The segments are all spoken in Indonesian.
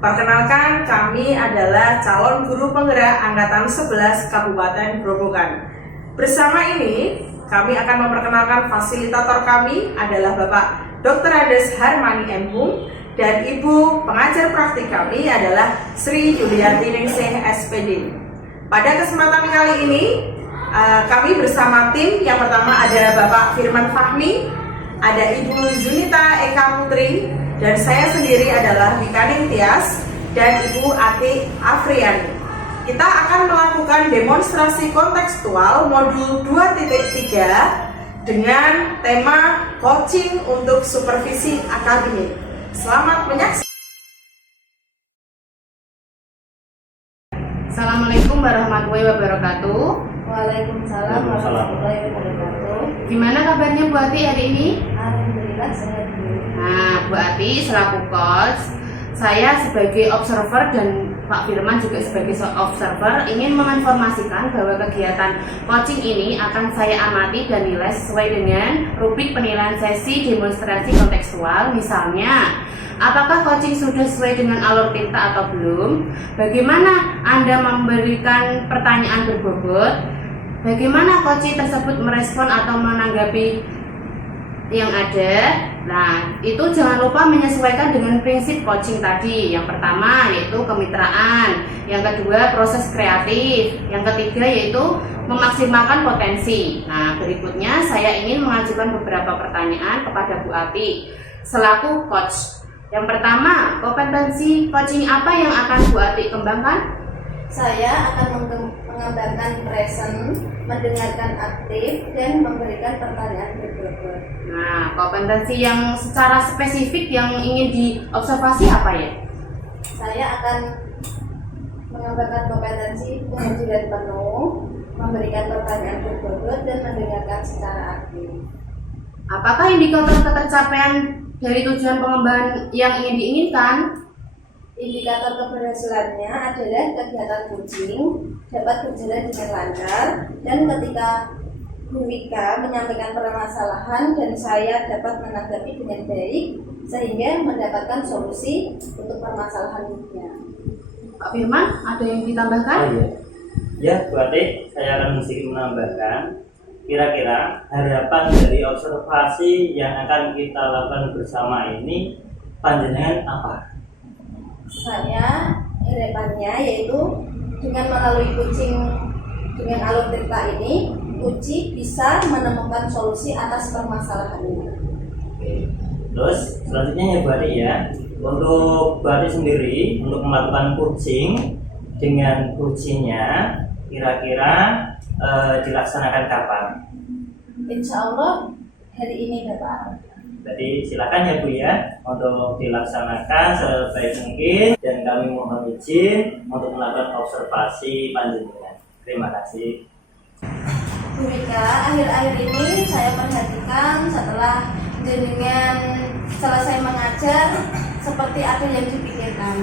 Perkenalkan, kami adalah calon guru penggerak Angkatan 11 Kabupaten Grobogan. Bersama ini, kami akan memperkenalkan fasilitator kami adalah Bapak Dr. Andes Harmani M.Hum dan Ibu pengajar praktik kami adalah Sri Yulianti Ningsih SPD. Pada kesempatan kali ini, kami bersama tim. Yang pertama ada Bapak Firman Fahmi, ada Ibu Zunita Eka Putri, dan saya sendiri adalah Wikaning Tias dan Ibu Ati Afriani. Kita akan melakukan demonstrasi kontekstual modul 2.3 dengan tema coaching untuk supervisi akademik. Selamat menyaksikan. Assalamualaikum warahmatullahi wabarakatuh. Waalaikumsalam warahmatullahi wabarakatuh. Gimana kabarnya Bu Ati hari ini? Alhamdulillah sehat Bu. Nah, Bu Ati selaku coach, saya sebagai observer dan Pak Firman juga sebagai observer ingin menginformasikan bahwa kegiatan coaching ini akan saya amati dan nilai sesuai dengan rubrik penilaian sesi demonstrasi kontekstual. Misalnya, apakah coaching sudah sesuai dengan alur tinta atau belum? Bagaimana Anda memberikan pertanyaan berbobot? Bagaimana coaching tersebut merespon atau menanggapi yang ada? Nah, itu jangan lupa menyesuaikan dengan prinsip coaching tadi. Yang pertama yaitu kemitraan, yang kedua proses kreatif, yang ketiga yaitu memaksimalkan potensi. Nah, berikutnya saya ingin mengajukan beberapa pertanyaan kepada Bu Ati selaku coach. Yang pertama, kompetensi coaching apa yang akan Bu Ati kembangkan? Saya akan mengembangkan present, mendengarkan aktif, dan memberikan pertanyaan berbobot. Nah, kompetensi yang secara spesifik yang ingin diobservasi apa ya? Saya akan mengembangkan kompetensi kehadiran penuh, memberikan pertanyaan berbobot, dan mendengarkan secara aktif. Apakah indikator ketercapaian dari tujuan pengembangan yang ingin diinginkan? Indikator keberhasilannya adalah kegiatan coaching dapat berjalan dengan lancar dan ketika Bu Wika menyampaikan permasalahan dan saya dapat menanggapi dengan baik sehingga mendapatkan solusi untuk permasalahannya. Pak Firman, ada yang ditambahkan? Ya, Bu Ati, saya akan sedikit menambahkan. Kira-kira harapan dari observasi yang akan kita lakukan bersama ini panjenengan apa? Saya harapannya yaitu dengan melalui coaching dengan alur tinta ini, uji bisa menemukan solusi atas permasalahannya. Oke. Terus selanjutnya ya Bu Ati ya, untuk Bu Ati sendiri untuk melakukan coaching dengan coachingnya kira-kira dilaksanakan kapan? Insya Allah hari ini Bapak. Jadi silakan ya Bu ya untuk dilaksanakan sebaik mungkin dan kami mohon izin untuk melakukan observasi panjenengan. Terima kasih. Bu Wika, akhir-akhir ini saya perhatikan setelah jenengan selesai mengajar seperti ada yang dipikirkan.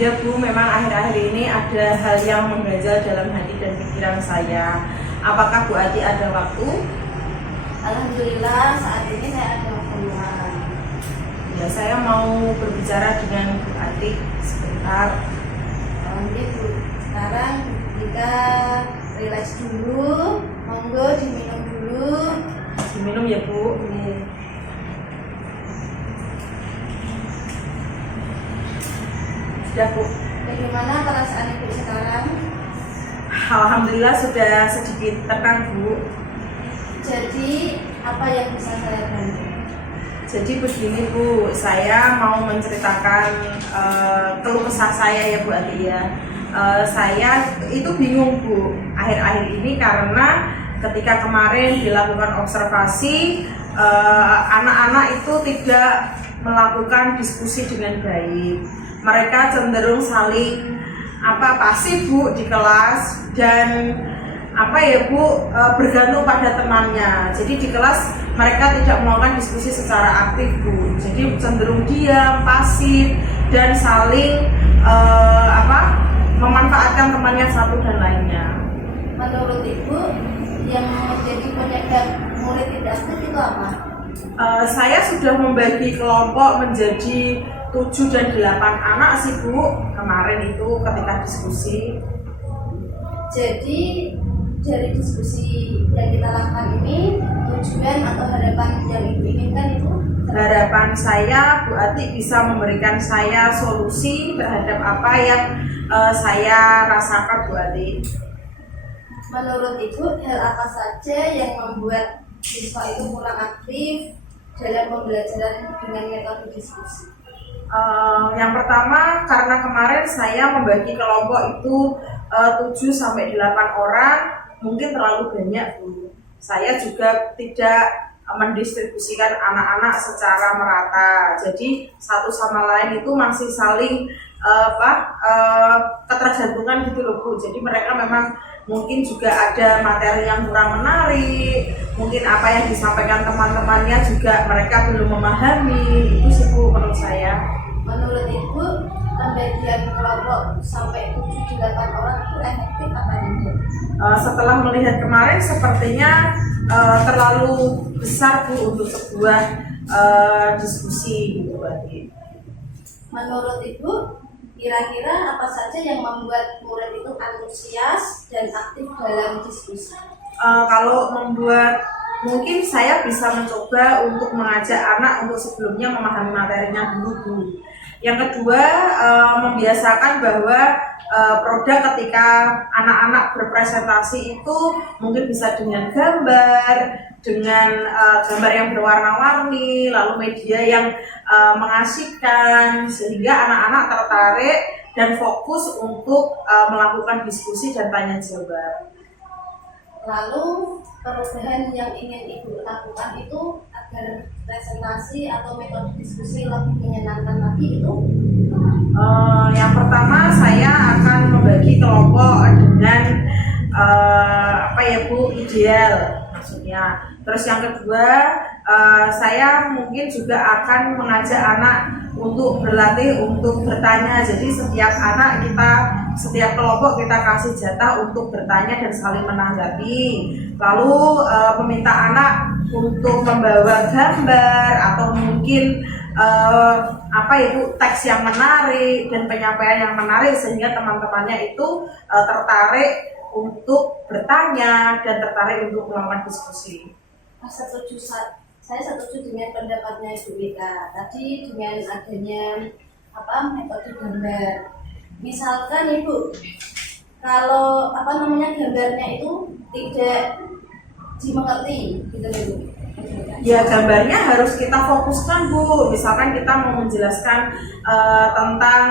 Ya Bu, memang akhir-akhir ini ada hal yang mengganjal dalam hati dan pikiran saya. Apakah Bu Ati ada waktu? Alhamdulillah saat ini saya ada waktu luang. Ya, saya mau berbicara dengan Bu Ati sebentar. Oke Bu, sekarang kita relax dulu, monggo diminum dulu. Diminum ya Bu. Sudah Bu. Bagaimana perasaan Ibu sekarang? Alhamdulillah sudah sedikit tenang Bu. Jadi apa yang bisa saya bantu? Jadi begini Bu, saya mau menceritakan keluh kesah saya ya Bu Ati ya. Saya itu bingung Bu akhir-akhir ini karena ketika kemarin dilakukan observasi anak-anak itu tidak melakukan diskusi dengan baik. Mereka cenderung saling pasif Bu di kelas dan bergantung pada temannya. Jadi di kelas mereka tidak melakukan diskusi secara aktif Bu. Jadi cenderung diam, pasif dan saling memanfaatkan temannya satu dan lainnya. Menurut Ibu yang menjadi penyebab murid tidak aktif itu apa? Saya sudah membagi kelompok menjadi 7 dan 8 anak sih Bu kemarin itu ketika diskusi. Jadi dari diskusi yang kita lakukan ini, tujuan atau harapan yang Ibu inginkan itu Harapan saya Bu Ati bisa memberikan saya solusi terhadap apa yang saya rasakan Bu Ati. menurut Ibu hal apa saja yang membuat siswa itu kurang aktif dalam pembelajaran dengan metode diskusi? Yang pertama karena kemarin saya membagi kelompok itu 7 sampai 8 orang mungkin terlalu banyak Bu. Saya juga tidak mendistribusikan anak-anak secara merata. Jadi satu sama lain itu masih saling ketergantungan gitu loh Bu. Jadi mereka memang mungkin juga ada materi yang kurang menarik, mungkin apa yang disampaikan teman-temannya juga mereka belum memahami. Itu sih Bu menurut saya. Menurut Ibu, pembagian kelompok sampai 7-8 orang itu efektif apa tidak? Setelah melihat kemarin sepertinya terlalu besar Bu untuk sebuah diskusi gitu berarti. Menurut Ibu, kira-kira apa saja yang membuat murid itu antusias dan aktif dalam diskusi? Kalau membuat, mungkin saya bisa mencoba untuk mengajak anak untuk sebelumnya memahami materinya dulu Bu. Yang kedua, membiasakan bahwa produk ketika anak-anak berpresentasi itu mungkin bisa dengan gambar, dengan gambar yang berwarna-warni, lalu media yang mengasihkan, sehingga anak-anak tertarik dan fokus untuk melakukan diskusi dan tanya jawab. Lalu perubahan yang ingin Ibu lakukan itu agar presentasi atau metode diskusi lebih menyenangkan lagi itu? Yang pertama saya akan membagi kelompok dengan Bu ideal maksudnya. Terus yang kedua saya mungkin juga akan mengajak anak untuk berlatih untuk bertanya. Jadi setiap kelompok kita kasih jatah untuk bertanya dan saling menanggapi. Lalu meminta anak untuk membawa gambar atau mungkin teks yang menarik dan penyampaian yang menarik sehingga teman-temannya itu tertarik untuk bertanya dan tertarik untuk melakukan diskusi. Saya setuju dengan pendapatnya Ibu Wita tadi dengan adanya metode gambar. Misalkan Ibu, kalau gambarnya itu tidak dimengerti gitu Ibu. Ya gambarnya harus kita fokuskan Bu. Misalkan kita mau menjelaskan tentang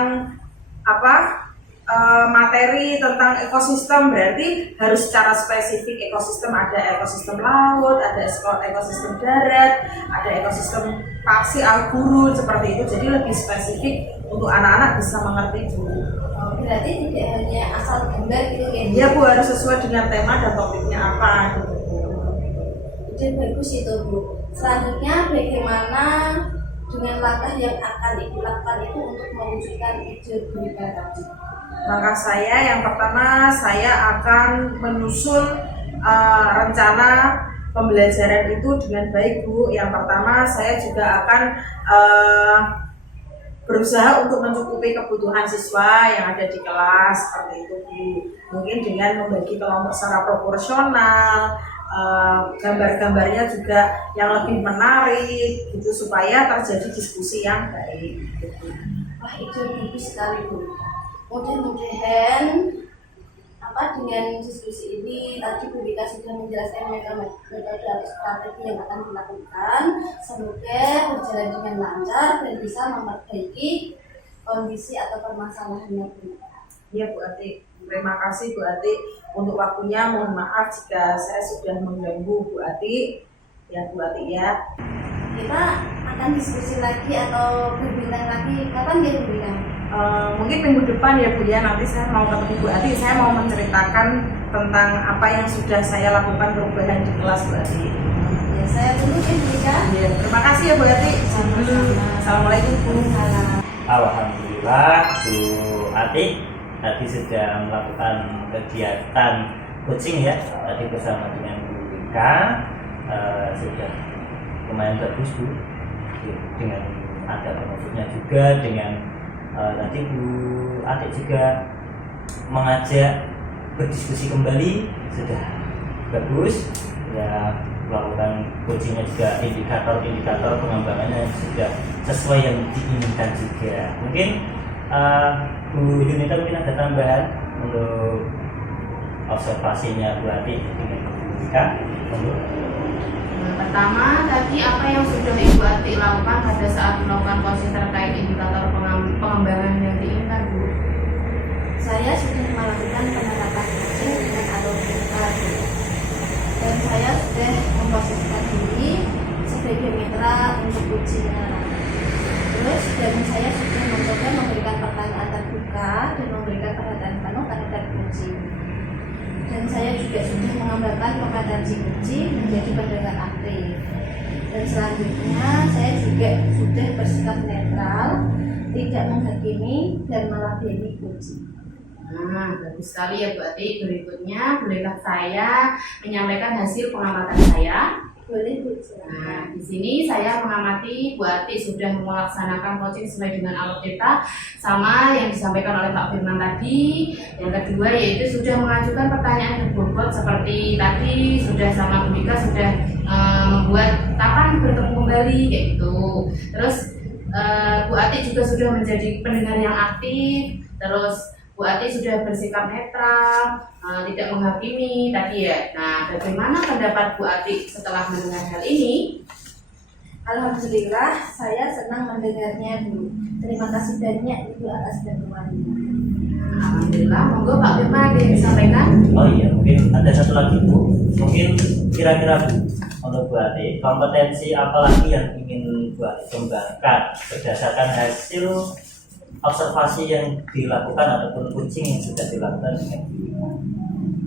materi tentang ekosistem, berarti harus secara spesifik ekosistem. Ada ekosistem laut, ada ekosistem darat, ada ekosistem pasir, gurun, seperti itu. Jadi lebih spesifik untuk anak-anak bisa mengerti dulu. Berarti tidak hanya asal gambar gitu ya? Iya Bu, harus sesuai dengan tema dan topiknya apa gitu. Ide bagus itu Bu. Selanjutnya bagaimana dengan langkah yang akan Ibu lakukan itu untuk mewujudkan ide berita tadi? Langkah saya yang pertama, saya akan menyusun rencana pembelajaran itu dengan baik Bu. Yang pertama saya juga akan berusaha untuk mencukupi kebutuhan siswa yang ada di kelas seperti itu Bu. Mungkin dengan membagi kelompok secara proporsional, gambar-gambarnya juga yang lebih menarik gitu supaya terjadi diskusi yang baik gitu. Wah, ide bagus sekali Bu. Mudah-mudahan dengan diskusi ini tadi Bu Wita sudah menjelaskan metode atau strategi yang akan dilakukan. Semoga berjalan dengan lancar dan bisa memperbaiki kondisi atau permasalahannya Bu. Iya Bu Ati, terima kasih Bu Ati untuk waktunya. Mohon maaf jika saya sudah mengganggu Bu Ati. Ya Bu Ati ya. Kita akan diskusi lagi atau berbincang lagi kapan ya Bu Wita? Mungkin minggu depan ya Bu ya, nanti saya mau ketemu Bu Ati, saya mau menceritakan tentang apa yang sudah saya lakukan perubahan di kelas Bu Ati. Ya, saya tunggu ya Bu Wita. Ya, terima kasih ya Bu Ati. Assalamualaikum Bu. Alhamdulillah Bu Ati tadi sudah melakukan kegiatan coaching ya tadi bersama dengan Bu Wika, sudah lumayan bagus Bu dengan ada benefitnya juga dengan tadi Bu Atik juga mengajak berdiskusi kembali, sudah bagus ya, melakukan coachingnya juga, indikator pengembangannya sudah sesuai yang diinginkan juga. Mungkin Bu Yunita mungkin ada tambahan untuk observasinya Bu Atik dengan Bu Yunita. Pertama, tadi apa yang sudah Ibu Atik lakukan pada saat melakukan coaching terkait indikator pengembangan yang diinginkan, Bu? Saya sudah melakukan penerapan coaching dengan alur dan saya sudah memposisikan diri sebagai mitra untuk coachingnya. Terus dan saya sudah mencoba memberikan pertanyaan terbuka dan memberikan perhatian penuh terhadap coaching. Dan saya juga sudah mengembangkan kompetensi coaching menjadi pendengar aktif. Dan selanjutnya saya juga sudah bersikap netral, tidak menghakimi dan melabeli coaching. Nah, bagus sekali ya Bu Atik. Berikutnya, bolehkah saya menyampaikan hasil pengamatan saya? Boleh Bu. Nah, di sini saya mengamati Bu Atik sudah melaksanakan coaching sesuai dengan alur kita sama yang disampaikan oleh Pak Firman tadi. Yang kedua yaitu sudah mengajukan pertanyaan berbobot seperti tadi sudah sama Bu Dika sudah membuat kapan bertemu kembali kayak gitu. Terus Bu Atik juga sudah menjadi pendengar yang aktif. Terus Bu Atik sudah bersikap netral, tidak menghakimi tadi ya. Nah, bagaimana pendapat Bu Atik setelah mendengar hal ini? Alhamdulillah, saya senang mendengarnya Bu. Terima kasih banyak Ibu atas bantuannya. Alhamdulillah, monggo Pak Firman ada yang disampaikan. Oh iya, mungkin ada satu lagi Bu. Mungkin kira-kira Bu, untuk Bu Atik, kompetensi apa lagi yang ingin Bu Atik kembangkan berdasarkan hasil observasi yang dilakukan ataupun coaching yang sudah dilakukan dengan Bu?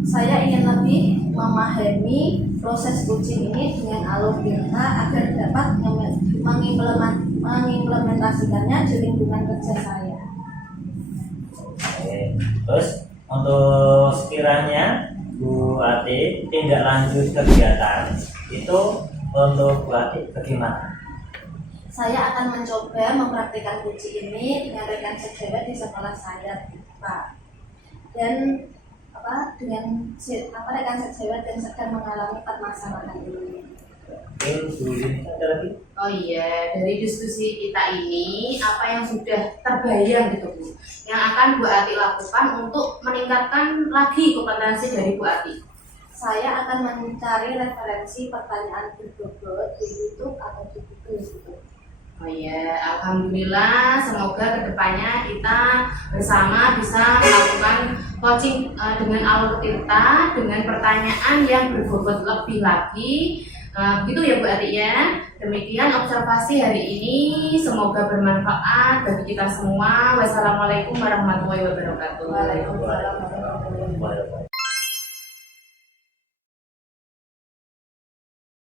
Saya ingin lebih memahami proses coaching ini dengan alur kita agar dapat mengimplementasikannya di lingkungan kerja saya. Oke. Terus untuk sekiranya Bu Atik tindak lanjut kegiatan itu untuk Bu Atik bagaimana? Saya akan mencoba mempraktikkan coaching ini dengan rekan sejawat di sekolah saya, Pak. Dan dengan rekan sejawat yang sedang mengalami permasalahan ini. Mungkin Bu Yunita ada lagi? Oh iya, dari diskusi kita ini apa yang sudah terbayang gitu Bu, yang akan Bu Atik lakukan untuk meningkatkan lagi kompetensi dari Bu Atik? Saya akan mencari referensi pertanyaan berbobot di YouTube atau di Google gitu. Oh iya, alhamdulillah semoga kedepannya kita bersama bisa melakukan coaching dengan alur kita dengan pertanyaan yang berbobot lebih lagi. Begitu ya Bu Atik ya. Demikian observasi hari ini, semoga bermanfaat bagi kita semua. Wassalamualaikum warahmatullahi wabarakatuh. Waalaikumsalam warahmatullahi wabarakatuh.